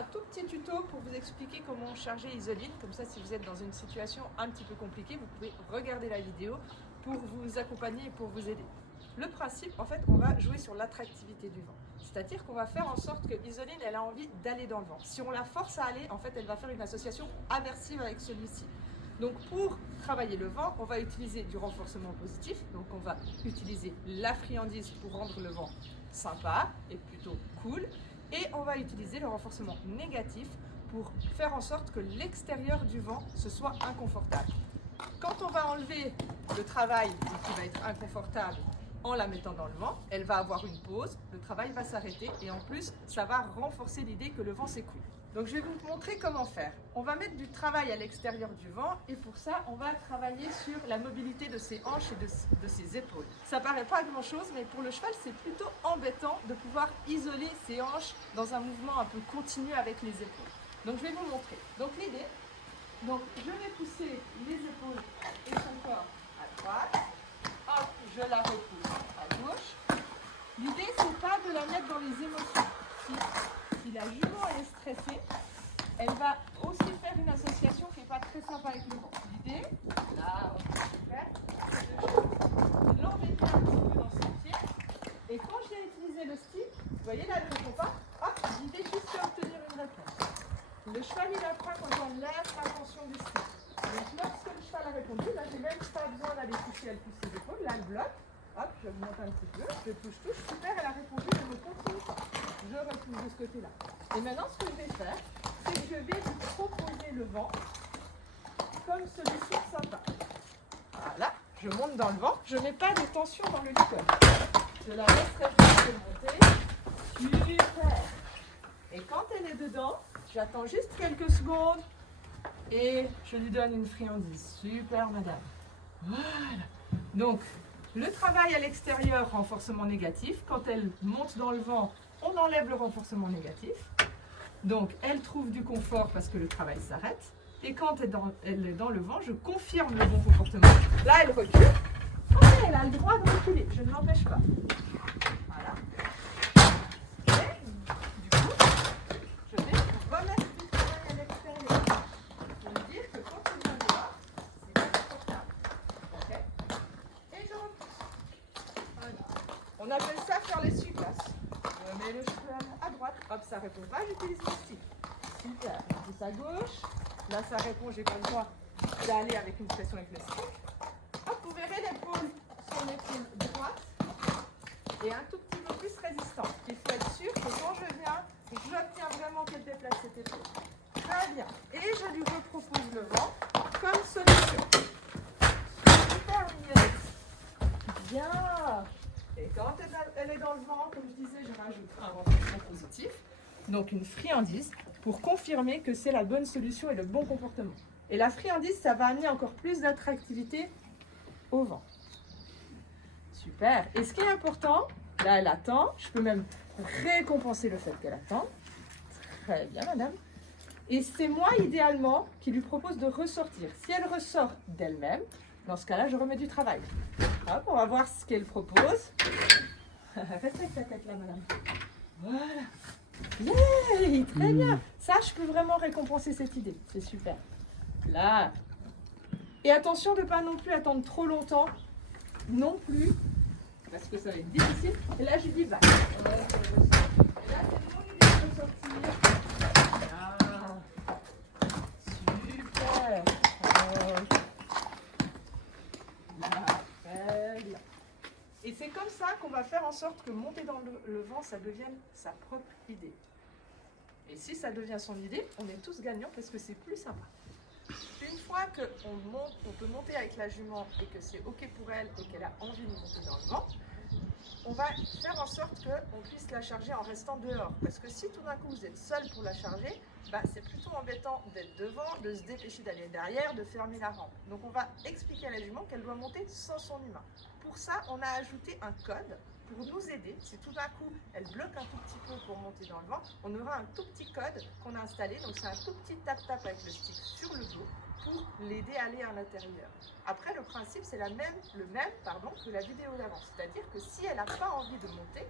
un tout petit tuto pour vous expliquer comment charger Isoline. Comme ça, si vous êtes dans une situation un petit peu compliquée, vous pouvez regarder la vidéo pour vous accompagner et pour vous aider. Le principe, en fait, on va jouer sur l'attractivité du vent. C'est-à-dire qu'on va faire en sorte que Isoline, elle a envie d'aller dans le vent. Si on la force à aller, en fait, elle va faire une association aversive avec celui-ci. Donc pour travailler le vent, on va utiliser du renforcement positif. Donc on va utiliser la friandise pour rendre le vent sympa et plutôt cool. Et on va utiliser le renforcement négatif pour faire en sorte que l'extérieur du vent ce soit inconfortable. Quand on va enlever le travail qui va être inconfortable en la mettant dans le vent, elle va avoir une pause, le travail va s'arrêter et en plus ça va renforcer l'idée que le vent c'est cool. Donc je vais vous montrer comment faire. On va mettre du travail à l'extérieur du vent et pour ça on va travailler sur la mobilité de ses hanches et de ses épaules. Ça paraît pas grand chose mais pour le cheval c'est plutôt embêtant de pouvoir isoler ses hanches dans un mouvement un peu continu avec les épaules. Donc je vais vous montrer. Donc l'idée, je vais pousser les épaules et son corps à droite. Hop, je la repousse à gauche. L'idée c'est pas de la mettre dans les émotions. Si la jument est stressée, elle va aussi faire une association qui n'est pas très sympa avec le vent. L'idée, là, c'est de l'embêter un petit peu dans son pied. Et quand j'ai utilisé le stick, vous voyez là, elle ne répond pas. Hop, l'idée juste c'est obtenir une réponse. Le cheval il apprend quand j'enlève la tension du stick. Donc lorsque le cheval a répondu, là j'ai même pas besoin d'aller toucher, elle pousse ses épaules, là elle bloque. Hop, je monte un petit peu, je touche, super, elle a répondu, elle ne continue pas. Je repousse de ce côté-là. Et maintenant, ce que je vais faire, c'est que je vais lui proposer le vent comme celui-ci sympa. Voilà, je monte dans le vent, je ne mets pas de tension dans le licol. Je la laisserai faire monter. Super. Et quand elle est dedans, j'attends juste quelques secondes et je lui donne une friandise. Super, madame. Voilà. Donc, le travail à l'extérieur, renforcement négatif. Quand elle monte dans le vent, on enlève le renforcement négatif. Donc, elle trouve du confort parce que le travail s'arrête. Et quand elle est dans le vent, je confirme le bon comportement. Là, elle recule. Ah, elle a le droit de reculer. Je ne l'empêche pas. Voilà. Et du coup, je vais remettre du travail à l'extérieur. Pour lui dire que quand elle vient dehors, c'est pas confortable. Ok ? Et je repousse. Voilà. On appelle ça faire les suplasses. Je mets le cheval à droite. Hop, ça répond pas, j'utilise le stick. Super. Je pousse à gauche. Là, ça répond, j'ai pas le droit d'aller avec une pression avec le stick. Hop, vous verrez l'épaule, son épaule droite et un tout petit peu plus résistante. Il faut être sûr que quand je viens, j'obtiens vraiment qu'elle déplace cette épaule. Très bien. Et je lui repropose le vent comme solution. Super mignonne. Bien. Et quand elle est dans le vent, comme je disais, je rajoute un renforcement positif, donc une friandise, pour confirmer que c'est la bonne solution et le bon comportement. Et la friandise, ça va amener encore plus d'attractivité au vent. Super. Et ce qui est important, là elle attend, je peux même récompenser le fait qu'elle attend. Très bien, madame. Et c'est moi, idéalement, qui lui propose de ressortir. Si elle ressort d'elle-même, dans ce cas-là, je remets du travail. Hop, on va voir ce qu'elle propose. Restez avec sa tête là, madame. Voilà. Yay, très bien. Ça, je peux vraiment récompenser cette idée. C'est super. Là. Et attention de ne pas non plus attendre trop longtemps. Non plus. Parce que ça va être difficile. Et là, je dis va. Et là, c'est mon idée de sortir. Super. Et c'est comme ça qu'on va faire en sorte que monter dans le vent, ça devienne sa propre idée. Et si ça devient son idée, on est tous gagnants parce que c'est plus sympa. Une fois qu'on peut monter avec la jument et que c'est OK pour elle et qu'elle a envie de monter dans le vent, on va faire en sorte qu'on puisse la charger en restant dehors. Parce que si tout d'un coup vous êtes seul pour la charger, c'est plutôt embêtant d'être devant, de se dépêcher d'aller derrière, de fermer la rampe. Donc on va expliquer à la jument qu'elle doit monter sans son humain. Pour ça, on a ajouté un code pour nous aider. Si tout d'un coup, elle bloque un tout petit peu pour monter dans le vent, on aura un tout petit code qu'on a installé. Donc c'est un tout petit tap-tap avec le stick sur le dos pour l'aider à aller à l'intérieur. Après, le principe, c'est le même que la vidéo d'avant. C'est-à-dire que si elle n'a pas envie de monter,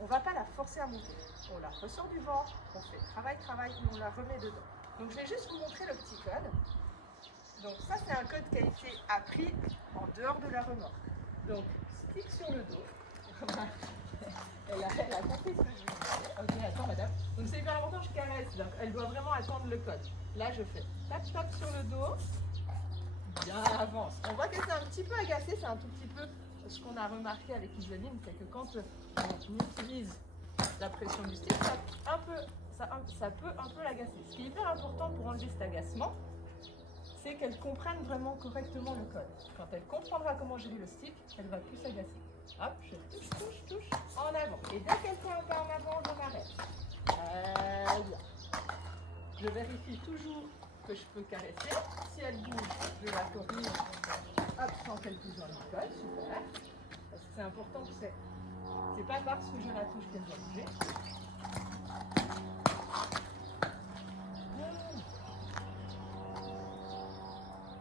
On ne va pas la forcer à monter. On la ressort du vent, on fait travail, et on la remet dedans. Donc je vais juste vous montrer le petit code. Donc ça c'est un code qui a été appris en dehors de la remorque. Donc stick sur le dos. Elle a compris ce que je lui disais. Ok, attends madame. Donc c'est hyper important, je caresse. Donc elle doit vraiment attendre le code. Là je fais tape sur le dos. Bien avance. On voit que c'est un petit peu agacé, c'est un tout petit peu ce qu'on a remarqué avec Isoline, c'est que quand on utilise la pression du stick, ça peut un peu l'agacer. Ce qui est hyper important pour enlever cet agacement, c'est qu'elle comprenne vraiment correctement le code. Quand elle comprendra comment gérer le stick, elle va plus s'agacer. Hop, je touche, en avant. Et dès qu'elle fait un pas en avant, je m'arrête. Très bien. Je vérifie toujours que je peux caresser. Si elle bouge, je la corrige. Hop, sans qu'elle bouge dans le code. Super. Parce que c'est important que c'est pas parce que je la touche qu'elle va bouger.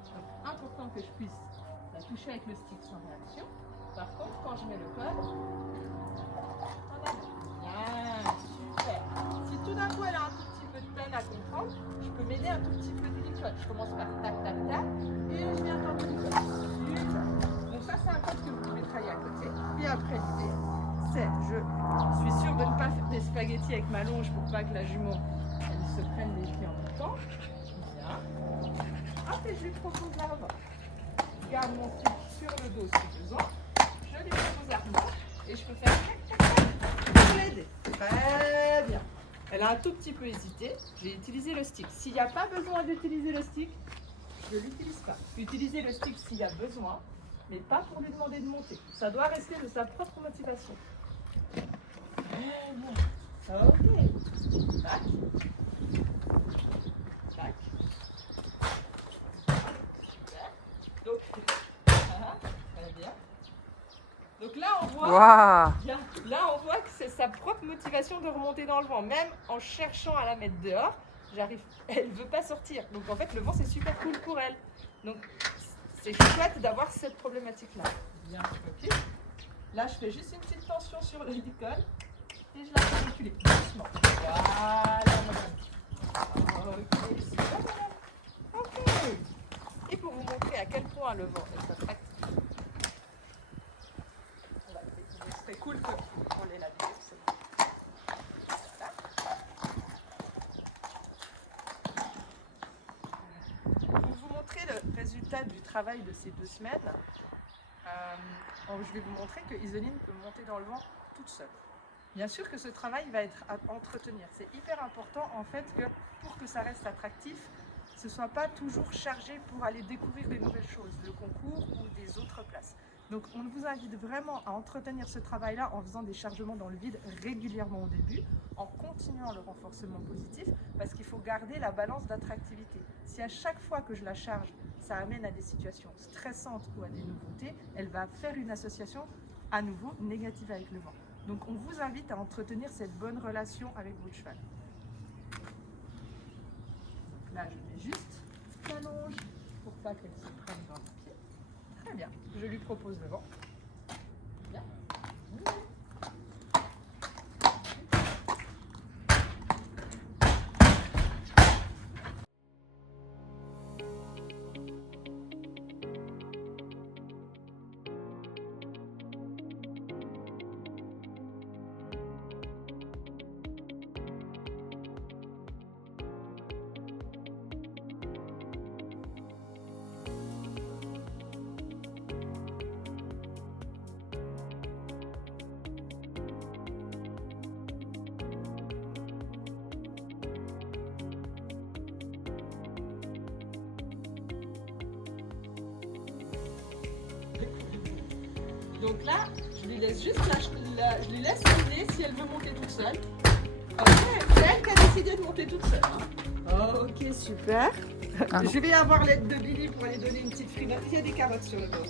Donc, important que je puisse la toucher avec le stick sans réaction. Par contre, quand je mets le code, en avant. Bien, super. Si tout d'un coup elle a un tout petit peu de peine à comprendre, je peux m'aider un tout petit peu du code. Je commence par tac, et je viens tenter le code. Super. Donc ça, c'est un code que vous pouvez travailler à côté. Et après, l'idée, c'est, je suis sûre de ne pas faire des spaghettis avec ma longe pour pas que la jument, elle se prenne les pieds en même temps. Bien. Hop, et je lui propose la remorque. Je garde mon stick sur le dos si besoin. Je lui propose la remorque. Et je peux faire tac pour l'aider. Très bien. Elle a un tout petit peu hésité. J'ai utilisé le stick. S'il n'y a pas besoin d'utiliser le stick, je ne l'utilise pas. Utilisez le stick s'il y a besoin, mais pas pour lui demander de monter. Ça doit rester de sa propre motivation. Très bien. Ok. Tac. Tac. Super. Donc, très bien. Donc là, on voit, là, on voit que c'est sa propre motivation de remonter dans le vent. Même en cherchant à la mettre dehors, elle ne veut pas sortir. Donc en fait, le vent, c'est super cool pour elle. Donc c'est chouette d'avoir cette problématique-là. Bien, ok. Là, je fais juste une petite tension sur le licol et je la fais reculer doucement. Voilà, madame. Ok, super, madame. Ok. Et pour vous montrer à quel point le vent est attractif, ce serait cool que vous contrôlez la vidéo. Pour vous montrer le résultat du travail de ces 2 semaines, je vais vous montrer que Isoline peut monter dans le vent toute seule. Bien sûr que ce travail va être à entretenir. C'est hyper important en fait que pour que ça reste attractif, ce ne soit pas toujours chargé pour aller découvrir des nouvelles choses, le concours ou des autres places. Donc on vous invite vraiment à entretenir ce travail-là en faisant des chargements dans le vide régulièrement au début, en continuant le renforcement positif, parce qu'il faut garder la balance d'attractivité. Si à chaque fois que je la charge, ça amène à des situations stressantes ou à des nouveautés, elle va faire une association à nouveau négative avec le vent. Donc on vous invite à entretenir cette bonne relation avec votre cheval. Donc là, je mets juste la longe pour pas qu'elle se prenne dans le pied. Très bien, je lui propose le vent. Bien. Donc là, je lui laisse juste je lui laisse l'idée si elle veut monter toute seule. Ok, c'est elle qui a décidé de monter toute seule. Hein. Ok, super. Je vais avoir l'aide de Billy pour aller donner une petite frimeur. Il y a des carottes sur le dos.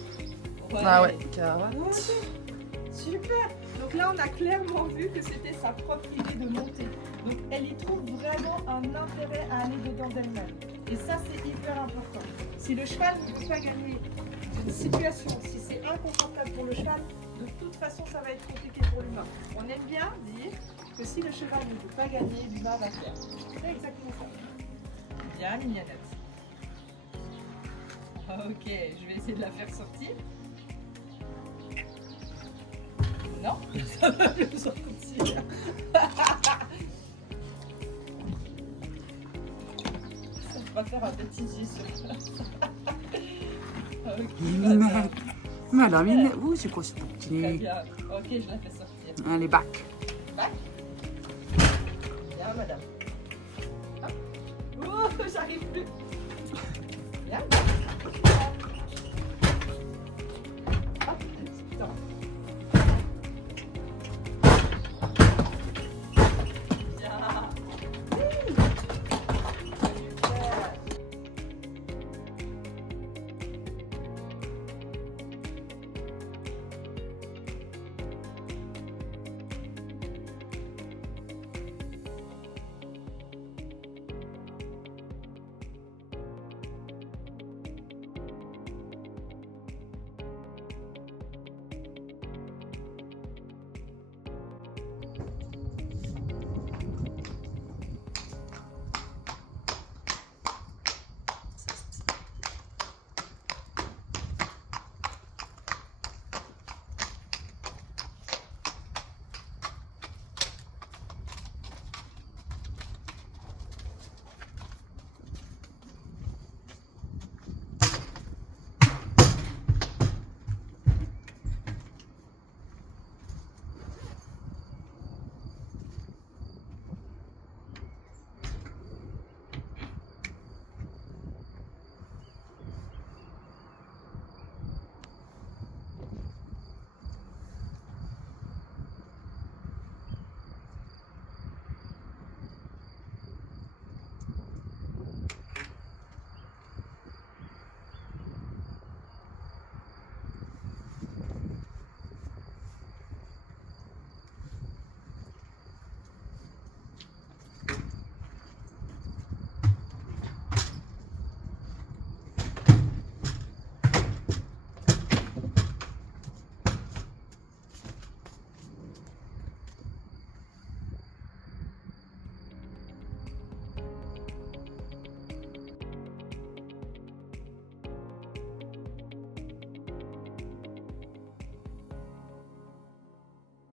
Ouais. Ah ouais, carottes. Okay. Super. Donc là, on a clairement vu que c'était sa propre idée de monter. Donc elle y trouve vraiment un intérêt à aller dedans d'elle-même. Et ça, c'est hyper important. Si le cheval ne veut pas gagner d'une situation, si c'est inconfortable pour le cheval, De toute façon, ça va être compliqué pour l'humain. On aime bien dire que si le cheval ne peut pas gagner, l'humain va faire. C'est exactement ça. Bien, mignonnette. Ok, je vais essayer de la faire sortir. Non, ça va plus sortir. Ça va faire un petit J sur Ok, Minette. Mais alors, Minette, oui, c'est quoi ce très petit? bien. Ok, je la fais sortir. Allez, back. Back. Bien, madame. Hop. Oh, j'arrive plus. Bien.